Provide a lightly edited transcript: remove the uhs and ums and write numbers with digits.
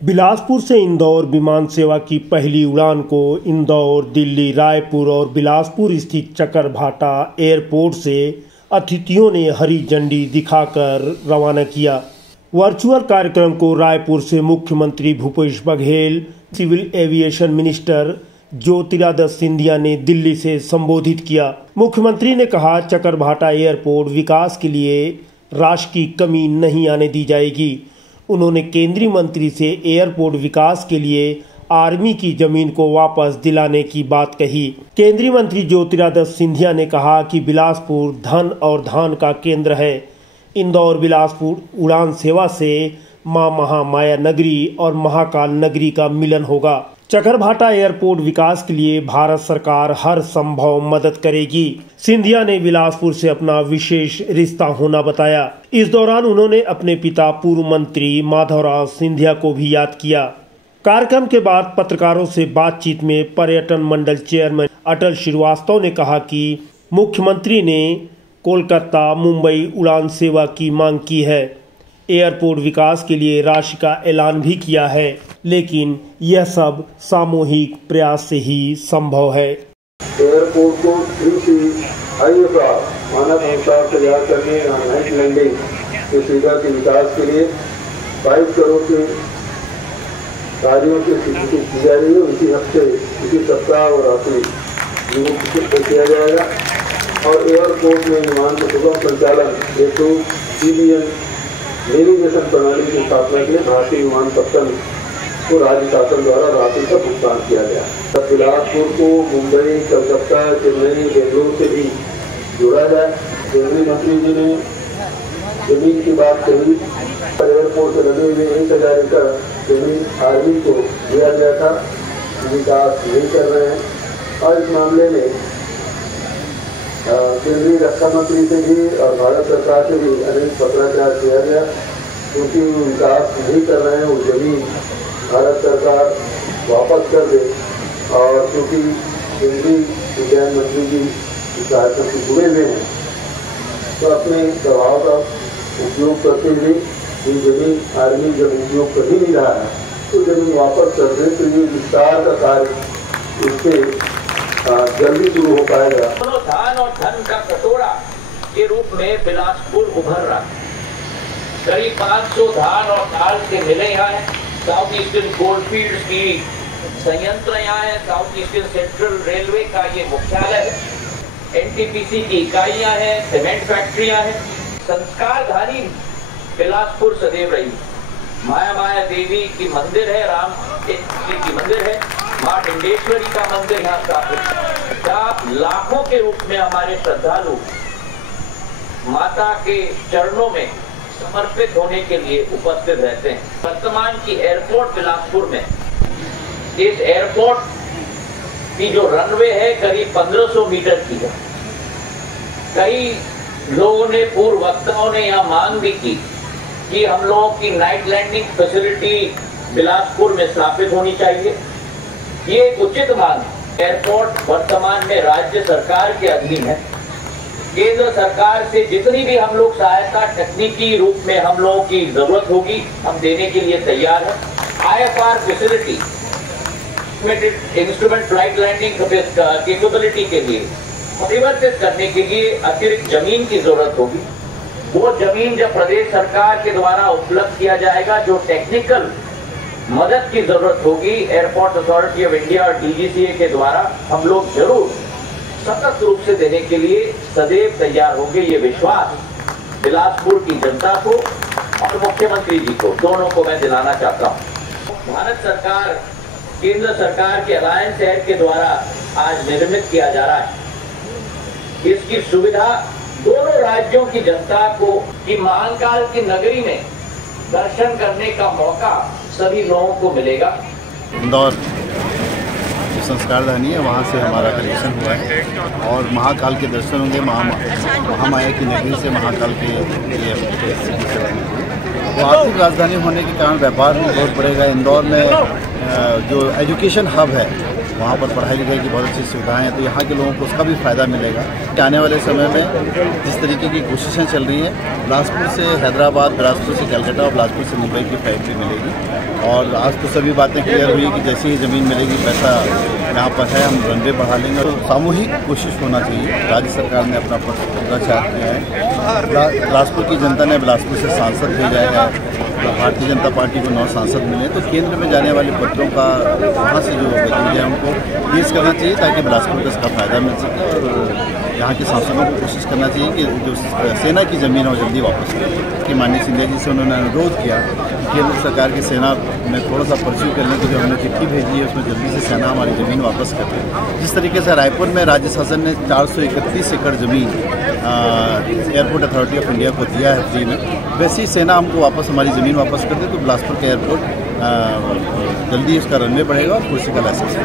बिलासपुर से इंदौर विमान सेवा की पहली उड़ान को इंदौर, दिल्ली, रायपुर और बिलासपुर स्थित चकरभाटा एयरपोर्ट से अतिथियों ने हरी झंडी दिखाकर रवाना किया। वर्चुअल कार्यक्रम को रायपुर से मुख्यमंत्री Bhupesh Baghel, civil aviation minister Jyotiraditya Scindia ने दिल्ली से संबोधित किया। मुख्यमंत्री ने कहा, चकरभाटा एयरपोर्ट विकास के लिए राशि की कमी नहीं आने दी जाएगी। उन्होंने केंद्रीय मंत्री से एयरपोर्ट विकास के लिए आर्मी की जमीन को वापस दिलाने की बात कही। केंद्रीय मंत्री ज्योतिरादित्य सिंधिया ने कहा कि बिलासपुर धन और धान का केंद्र है। इंदौर बिलासपुर उड़ान सेवा से मां महामाया नगरी और महाकाल नगरी का मिलन होगा। चकरभाटा एयरपोर्ट विकास के लिए भारत सरकार हर संभव मदद करेगी। सिंधिया ने बिलासपुर से अपना विशेष रिश्ता होना बताया। इस दौरान उन्होंने अपने पिता पूर्व मंत्री माधवराव सिंधिया को भी याद किया। कार्यक्रम के बाद पत्रकारों से बातचीत में पर्यटन मंडल चेयरमैन अटल श्रीवास्तव ने कहा कि मुख्यमंत्री ने कोलकाता मुंबई उड़ान सेवा की मांग की है। एयरपोर्ट विकास के लिए राशि का ऐलान भी किया है, लेकिन यह सब सामूहिक प्रयास से ही संभव है। एयरपोर्ट को मानव अनुसार तैयार करने नाइट लैंडिंग की सुविधा के विकास के लिए 22 करोड़ के कार्यों की स्वीकृति की जा रही है। इसी हफ्ते, इसी सप्ताह और राशि किया जाएगा और एयरपोर्ट में विमान के सुगम संचालन हेतु CBN नेविगेशन प्रणाली की स्थापना के लिए भारतीय विमानपत्तन को राज्य शासन द्वारा राशि का भुगतान किया गया। बिलासपुर को मुंबई, कलकत्ता, चेन्नई, बेंगलुरु से भी जोड़ा जाए। केंद्रीय मंत्री जी ने जमीन की बात कही। एयरपोर्ट से लगे हुए 1000 एकड़ जमीन आर्मी को दिया गया था, विकास नहीं कर रहे हैं और इस मामले में केंद्रीय रक्षा मंत्री से भी और भारत सरकार से भी अनेक पत्राचार किया गया, क्योंकि वो विकास नहीं कर रहे हैं। वो जमीन भारत सरकार वापस कर दे और क्योंकि केंद्रीय उद्यान मंत्री जी सहायता से जुड़े हुए हैं, तो अपने प्रभाव का उपयोग करते हुए ये जमीन आर्मी जब उपयोग कर ही नहीं रहा है तो जमीन वापस कर दे, तो ये विस्तार का कार्य इससे जल्दी शुरू हो पाएगा। धान और धन का कटोरा के रूप में बिलासपुर उभर रहा है। करीब 500 धान और दाल के मिले यहाँ है। साउथ ईस्टर्न कोलफील्ड की संयंत्र यहाँ है। साउथ ईस्टर्न सेंट्रल रेलवे का ये मुख्यालय है। NTPC की इकाइयाँ हैं, सीमेंट फैक्ट्रियाँ हैं। संस्कारधारी बिलासपुर सदैव रही। माया देवी की मंदिर है, राम की मंदिर है, माँ डंडेश्वरी का मंदिर यहाँ स्थापित। जहाँ लाखों के रूप में हमारे श्रद्धालु माता के चरणों में समर्पित होने के लिए उपस्थित रहते हैं। वर्तमान की एयरपोर्ट बिलासपुर में, इस एयरपोर्ट की जो रनवे है करीब 1500 मीटर की है। कई लोगों ने, पूर्व वक्ताओं ने यहाँ मांग भी की कि हम लोगों की नाइट लैंडिंग फैसिलिटी बिलासपुर में स्थापित होनी चाहिए। ये एक उचित मांग है। एयरपोर्ट वर्तमान में राज्य सरकार के अधीन है। केंद्र सरकार से जितनी भी हम लोग सहायता तकनीकी रूप में हम लोगों की जरूरत होगी, हम देने के लिए तैयार हैं। IFR facility, instrument flight landing capability के लिए परिवर्तित करने के लिए अतिरिक्त जमीन की जरूरत होगी। वो जमीन जब प्रदेश सरकार के द्वारा उपलब्ध किया जाएगा, जो टेक्निकल मदद की जरूरत होगी एयरपोर्ट अथॉरिटी ऑफ इंडिया और DGCA के द्वारा, हम लोग जरूर सतत रूप से देने के लिए सदैव तैयार होंगे। ये विश्वास बिलासपुर की जनता को और मुख्यमंत्री जी को, दोनों को मैं दिलाना चाहता हूँ। भारत सरकार, केंद्र सरकार के अलायंस एक्ट के द्वारा आज निर्मित किया जा रहा है। इसकी सुविधा दोनों राज्यों की जनता को कि महाकाल की नगरी में दर्शन करने का मौका सभी लोगों को मिलेगा। इंदौर जो संस्कारधानी है, वहाँ से हमारा कनेक्शन हुआ है और महाकाल के दर्शन होंगे। महामाया की नगरी से महाकाल के लिए तो आर्थिक राजधानी होने के कारण व्यापार भी बहुत बढ़ेगा। इंदौर में जो एजुकेशन हब है वहाँ पर पढ़ाई लिखाई की बहुत अच्छी सुविधाएं हैं, तो यहाँ के लोगों को उसका भी फ़ायदा मिलेगा। आने वाले समय में जिस तरीके की कोशिशें चल रही हैं, बिलासपुर से हैदराबाद, बिलासपुर से कलकत्ता और बिलासपुर से मुंबई की फ्लाइट भी मिलेगी। और आज तो सभी बातें क्लियर हुई कि जैसे ही ज़मीन मिलेगी, पैसा यहाँ पर है, हम रनवे बढ़ा लेंगे। और सामूहिक कोशिश होना चाहिए। राज्य सरकार ने अपना पत्राचार किया है, बिलासपुर की जनता ने बिलासपुर से सांसद भेजा है, भारतीय जनता पार्टी को 9 सांसद मिले, तो केंद्र में जाने वाले पत्रों का वहाँ से जो वकील है उनको रिलीज करना चाहिए ताकि बिलासपुर को इसका फ़ायदा मिल सके। और यहाँ के सांसदों को कोशिश करना चाहिए कि जो सेना की ज़मीन है वो जल्दी वापस करें। कि माननीय सिंधिया जी से उन्होंने अनुरोध किया कि केंद्र सरकार की सेना में थोड़ा सा परस्यू करने की जो हमने चिट्ठी भेजी है उसमें जल्दी से सेना हमारी ज़मीन वापस कर दे। जिस तरीके से रायपुर में राज्य शासन ने 431 एकड़ ज़मीन एयरपोर्ट अथॉरिटी ऑफ इंडिया को दिया है फ्री में, वैसे ही सेना हमको वापस हमारी ज़मीन वापस कर दे तो बिलासपुर का एयरपोर्ट जल्दी उसका रनवे बढ़ेगा और कुर्सी का लाइसेंस।